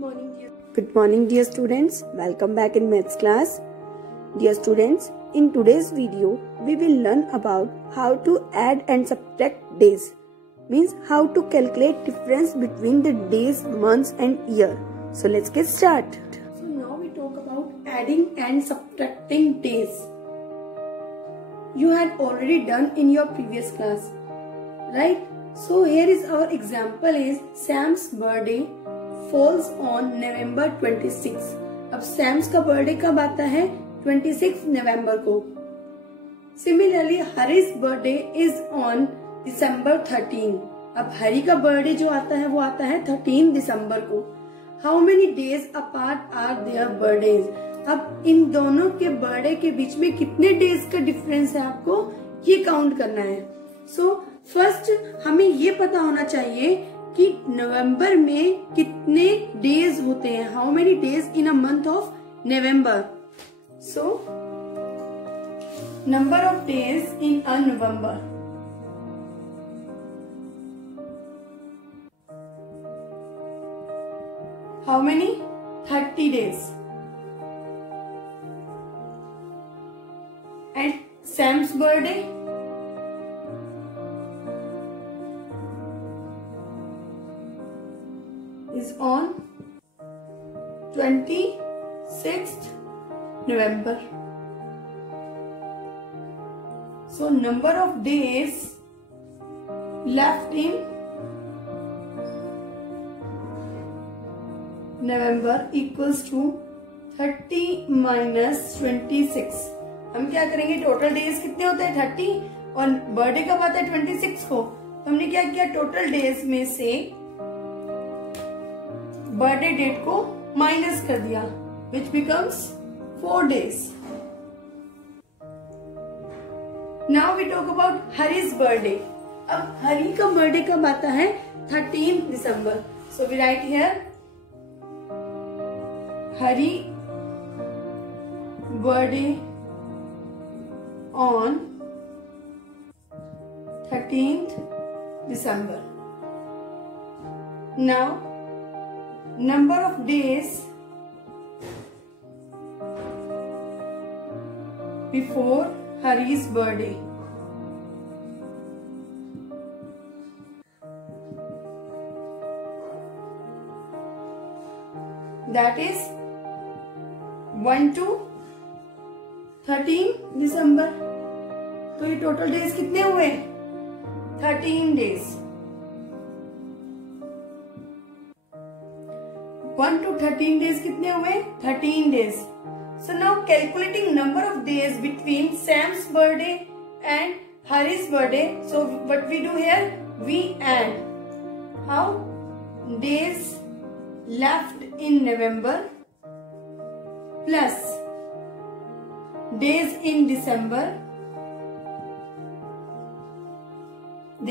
Good morning dear students. Welcome back in maths class. Dear students, in today's video we will learn about how to add and subtract days. Means how to calculate difference between the days, months and year. So let's get started. So now we talk about adding and subtracting days. You had already done in your previous class, right? So here is our example is Sam's birthday falls on November 26. अब सैम्स का birthday कब आता है? 26 नवंबर को. Similarly, Hari's birthday is on December 13. अब हरी का बर्थडे जो आता है वो आता है 13 दिसंबर को. How many days apart are their birthdays? अब इन दोनों के बर्थडे के बीच में कितने डेज का डिफरेंस है आपको ये काउंट करना है. सो फर्स्ट हमें ये पता होना चाहिए कि नवंबर में कितने डेज होते हैं. How many days in a month of November. So number of days in a November. How many? 30 days. And Sam's birthday is on 26th November. So number of days left in November equals to 30 minus 26. हम क्या करेंगे? Total days कितने होते हैं? 30 और बर्थडे कब आता है? 26 को. तो हमने क्या किया? टोटल डेज में से बर्थडे डेट को माइनस कर दिया, which becomes 4 days. Now we talk about Hari's birthday. अब हरी का बर्थडे कब आता है? 13 दिसंबर. So we write here Hari birthday on 13th December. Now number of days before Hari's birthday. That is 1 to 13 दिसंबर. तो ये टोटल डेज कितने हुए? 13 डेज. 1 to 13 डेज कितने हुए? 13 days. So now calculating number of days between Sam's birthday and Hari's birthday. So what we do here? We add how days left in November plus days in December,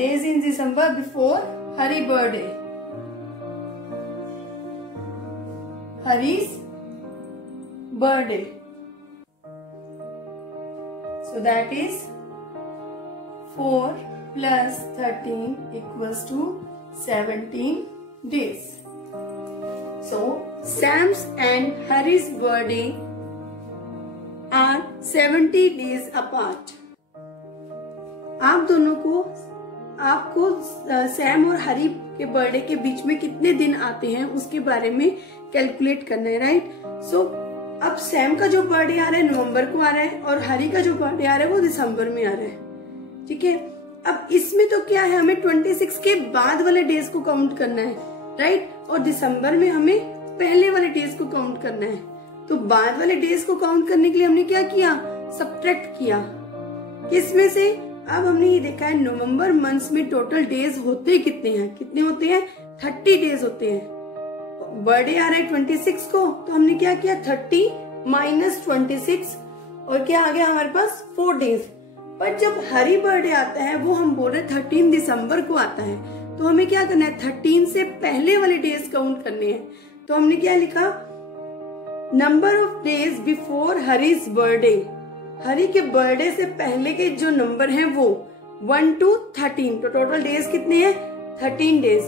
days in December before Hari birthday, Hari's birthday. So that is 4 plus 13 equals to 17 days. So Sam's and Hari's birthday are 70 days apart. आप दोनों को आपको सैम और हरी के बर्थडे के बीच में कितने दिन आते हैं उसके बारे में कैलकुलेट करना है, राइट? सो अब सैम का जो बर्थडे आ रहा है नवंबर को आ रहा है और हरी का जो बर्थडे आ रहा है वो दिसंबर में आ रहा है. ठीक है. अब इसमें तो क्या है, हमें 26 के बाद वाले डेज को काउंट करना है, राइट? और दिसंबर में हमें पहले वाले डेज को काउंट करना है. तो बाद वाले डेज को काउंट करने के लिए हमने क्या किया? सब्ट्रैक्ट किया. किसमें से? अब हमने ये देखा है नवंबर मंथ्स में टोटल डेज होते कितने हैं? कितने होते हैं? 30 डेज होते हैं. बर्थडे आ रहा है 26 को, तो हमने क्या किया? 30 माइनस 26 और क्या आ गया हमारे पास? 4 डेज. पर जब हरी बर्थडे आता है वो हम बोल रहे 13 दिसंबर को आता है, तो हमें क्या करना है? 13 से पहले वाले डेज काउंट करने हैं. तो हमने क्या लिखा? Number of days before Hari's birthday. Hari के बर्थडे से पहले के जो नंबर हैं वो 1 to 13. तो टोटल डेज कितने हैं? 13 days.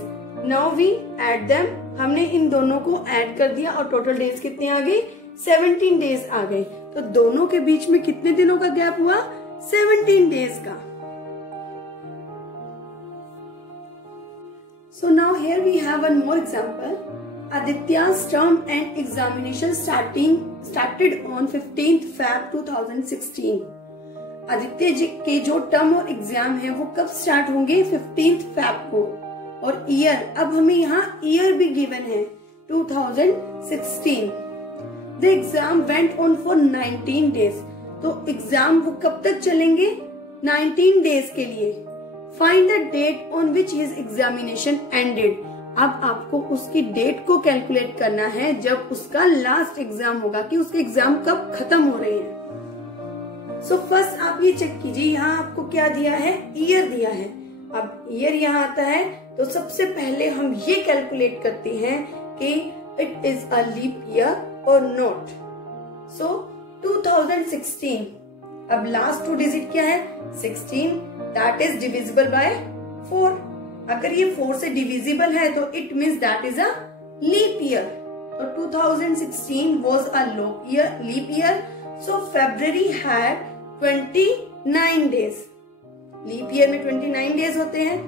Now we add them, हमने इन दोनों को ऐड कर दिया और टोटल डेज कितने आ गए? 17 डेज आ गए। तो दोनों के बीच में कितने दिनों का गैप हुआ? 17 डेज का। So now here we have one more example. Aditya's term and examination started on 15th Feb 2016. आदित्य जी के जो टर्म और एग्जाम है वो कब स्टार्ट होंगे? 15th Feb को। और ईयर, अब हमें यहाँ ईयर भी गिवन है 2016। The exam went on for 19 days. तो एग्जाम वो कब तक चलेंगे? 19 डेज के लिए। Find the date on which his examination ended. अब आपको उसकी डेट को कैलकुलेट करना है जब उसका लास्ट एग्जाम होगा, कि उसके एग्जाम कब खत्म हो रहे हैं। सो फर्स्ट आप ये चेक कीजिए, यहाँ आपको क्या दिया है? ईयर दिया है। अब ईयर यहाँ आता है तो सबसे पहले हम ये कैलकुलेट करते हैं कि it is a leap year और नॉट। सो 2016, अब लास्ट 2 डिजिट क्या है? 16, दैट इज डिविजिबल बाय 4। अगर ये 4 से डिविजिबल है तो it means that is a leap year. तो 2016 was a leap year. So February had 29 days. Leap year में 29 डेज होते हैं,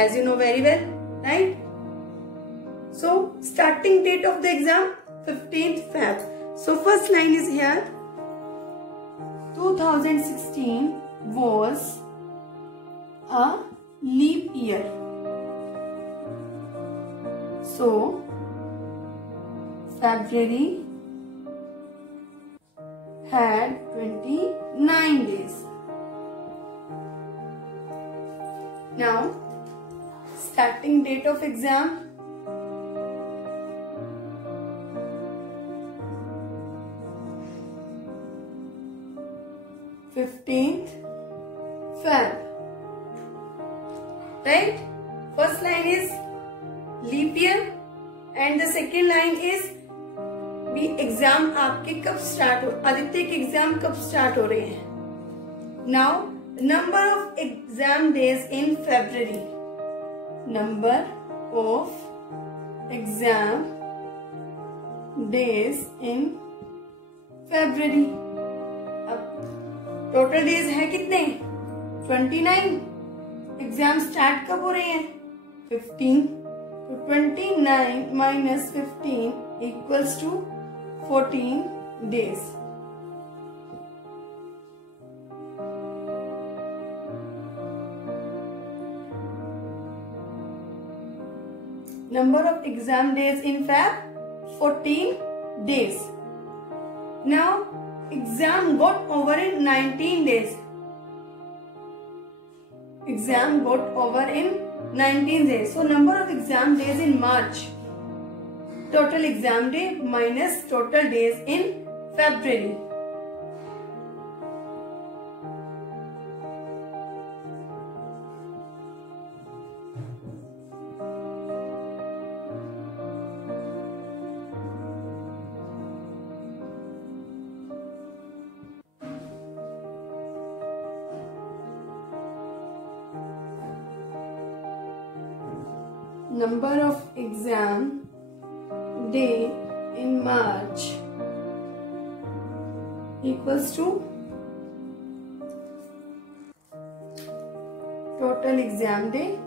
as you know very well, right? So starting date of the exam 15th Feb. So first line is here. 2016 was a leap year. So February had 29 days. Now starting date of exam 15th Feb. Right? First line is leap year and the second line is भी एग्जाम आपके कब स्टार्ट हो, आदित्य के एग्जाम कब स्टार्ट हो रहे हैं। Now number of exam days in February, number of exam days in February. अब टोटल डेज है कितने? 29। एग्जाम स्टार्ट कब हो रहे हैं? 15। तो 29 minus 15 equals to 14 days. Number of exam days in Feb 14 days. Now exam got over in 19 days. Exam got over in 19 days. So number of exam days in March. Total exam day minus total days in February. Number of exam day in March equals to total exam day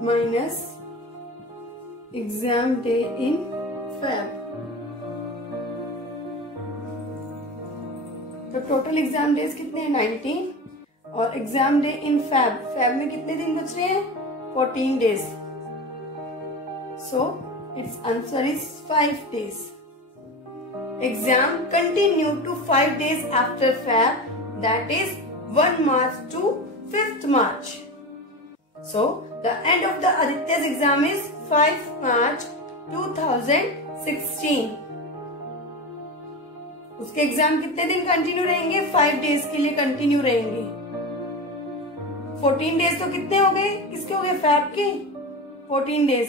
minus exam day in Feb. तो total exam days कितने हैं? 19 और exam day in fab में कितने दिन बच रहे हैं? 14 days. So its answer is 5 days. Exam continued to 5 days after Feb, that is 1 March to 5th March. So the end of the Aditya's exam is 5 March 2016. उसके एग्जाम कितने दिन कंटिन्यू रहेंगे? 5 डेज के लिए कंटिन्यू रहेंगे. 14 डेज तो कितने हो गए? किसके हो गए? फैब के 14 डेज.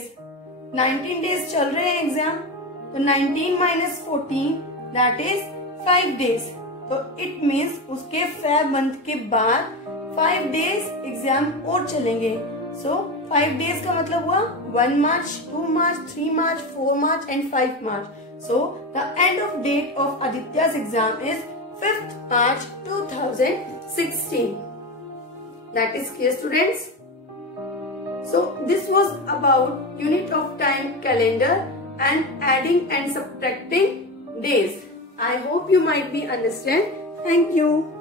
19 डेज चल रहे हैं एग्जाम, तो 19 माइनस 14 दैट इज 5 डेज. तो इट मीन्स उसके फैब मंथ के बाद 5 days एग्जाम और चलेंगे. So 5 days का मतलब हुआ 1 March, 2 March, 3 March, 4 March and 5 March. So the end of date of Aditya's exam is 5th March 2016. That is clear, students? So this was about unit of time calendar and adding and subtracting days. I hope you might be understand. Thank you.